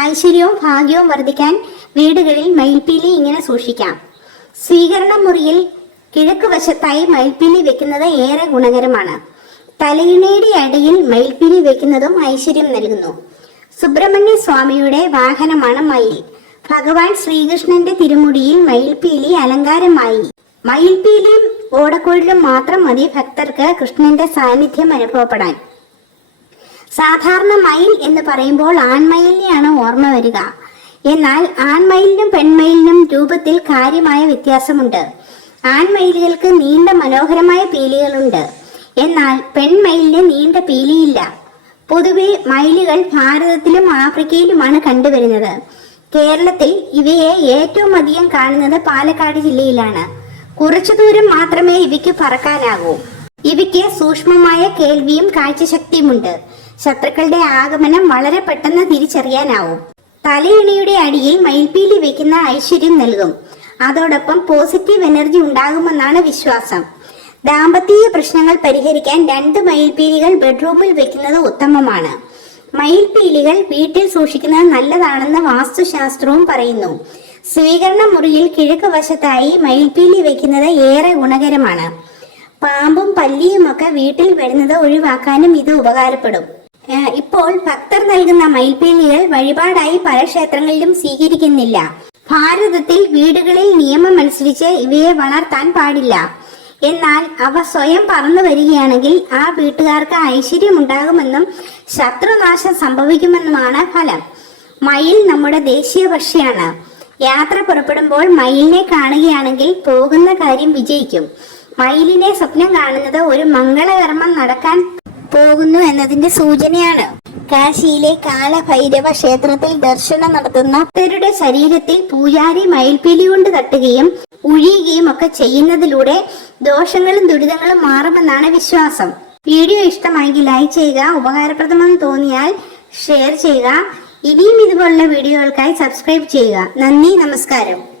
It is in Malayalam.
ഐശ്വര്യവും ഭാഗ്യവും വർദ്ധിക്കാൻ വീടുകളിൽ മയിൽപ്പീലി ഇങ്ങനെ സൂക്ഷിക്കാം. സ്വീകരണ മുറിയിൽ കിഴക്ക് വശത്തായി മയിൽപ്പീലി വെക്കുന്നത് ഏറെ ഗുണകരമാണ്. തലയിണയുടെ അടിയിൽ മയിൽപ്പീലി വെക്കുന്നതും ഐശ്വര്യം നൽകുന്നു. സുബ്രഹ്മണ്യ സ്വാമിയുടെ വാഹനമാണ് മയിൽ. ഭഗവാൻ ശ്രീകൃഷ്ണന്റെ തിരുമുടിയിൽ മയിൽപ്പീലി അലങ്കാരമായി. മയിൽപ്പീലിയും ഓടക്കുഴലും മാത്രം മതി ഭക്തർക്ക് കൃഷ്ണന്റെ സാന്നിധ്യം അനുഭവപ്പെടാൻ. സാധാരണ മയിൽ എന്ന് പറയുമ്പോൾ ആൺമയിലിനെയാണ് ഓർമ്മ വരിക. എന്നാൽ ആൺമയിലിനും പെൺമയിലിനും രൂപത്തിൽ കാര്യമായ വ്യത്യാസമുണ്ട്. ആൺമയിലുകൾക്ക് നീണ്ട മനോഹരമായ പീലികളുണ്ട്. എന്നാൽ പെൺമയിലിന് നീണ്ട പീലിയില്ല. പൊതുവെ മയിലുകൾ ഭാരതത്തിലും ആഫ്രിക്കയിലുമാണ് കണ്ടുവരുന്നത്. കേരളത്തിൽ ഇവയെ ഏറ്റവും അധികം കാണുന്നത് പാലക്കാട് ജില്ലയിലാണ്. കുറച്ചു ദൂരം മാത്രമേ ഇവയ്ക്ക് പറക്കാനാകൂ. ഇവയ്ക്ക് സൂക്ഷ്മമായ കേൾവിയും കാഴ്ചശക്തിയുമുണ്ട്. ശത്രുക്കളുടെ ആഗമനം വളരെ പെട്ടെന്ന് തിരിച്ചറിയാനാവും. തലയിണയുടെ അടിയിൽ മയിൽപ്പീലി വയ്ക്കുന്ന ഐശ്വര്യം നൽകും. അതോടൊപ്പം പോസിറ്റീവ് എനർജി ഉണ്ടാകുമെന്നാണ് വിശ്വാസം. ദാമ്പത്യ പ്രശ്നങ്ങൾ പരിഹരിക്കാൻ രണ്ട് മയിൽപ്പീലികൾ ബെഡ്റൂമിൽ വെക്കുന്നത് ഉത്തമമാണ്. മയിൽപ്പീലികൾ വീട്ടിൽ സൂക്ഷിക്കുന്നത് നല്ലതാണെന്ന് വാസ്തുശാസ്ത്രവും പറയുന്നു. സ്വീകരണ മുറിയിൽ കിഴക്ക് വശത്തായി മയിൽപ്പീലി വെക്കുന്നത് ഏറെ ഗുണകരമാണ്. പാമ്പും പല്ലിയുമൊക്കെ വീട്ടിൽ വരുന്നത് ഒഴിവാക്കാനും ഇത് ഉപകാരപ്പെടും. ഇപ്പോൾ ഭക്തർ നൽകുന്ന മയിൽപ്പീലികൾ വഴിപാടായി പല ക്ഷേത്രങ്ങളിലും സ്വീകരിക്കുന്നില്ല. ഭാരതത്തിൽ വീടുകളിൽ നിയമമനുസരിച്ച് ഇവയെ വളർത്താൻ പാടില്ല. എന്നാൽ അവ സ്വയം പറന്നു വരികയാണെങ്കിൽ ആ വീട്ടുകാർക്ക് ഐശ്വര്യമുണ്ടാകുമെന്നും ശത്രുനാശം സംഭവിക്കുമെന്നുമാണ് ഫലം. മയിൽ നമ്മുടെ ദേശീയ പക്ഷിയാണ്. യാത്ര പുറപ്പെടുമ്പോൾ മയിലിനെ കാണുകയാണെങ്കിൽ പോകുന്ന കാര്യം വിജയിക്കും. മയിലിനെ സ്വപ്നം കാണുന്നത് ഒരു മംഗളകർമ്മം നടക്കാൻ പോകുന്നു എന്നതിന്റെ സൂചനയാണ്. കാശിയിലെ കാലഭൈരവ ക്ഷേത്രത്തിൽ ദർശനം നടത്തുന്ന ഭക്തരുടെ ശരീരത്തിൽ പൂജാരി മയിൽപ്പീലി കൊണ്ട് തട്ടുകയും ഉഴിയുകയും ഒക്കെ ചെയ്യുന്നതിലൂടെ ദോഷങ്ങളും ദുരിതങ്ങളും മാറുമെന്നാണ് വിശ്വാസം. വീഡിയോ ഇഷ്ടമായെങ്കിൽ ലൈക്ക് ചെയ്യുക ഉപകാരപ്രദമെന്ന് തോന്നിയാൽ ഷെയർ ചെയ്യുക. ഇനിയും ഇതുപോലുള്ള വീഡിയോകൾക്കായി സബ്സ്ക്രൈബ് ചെയ്യുക. നന്ദി നമസ്കാരം.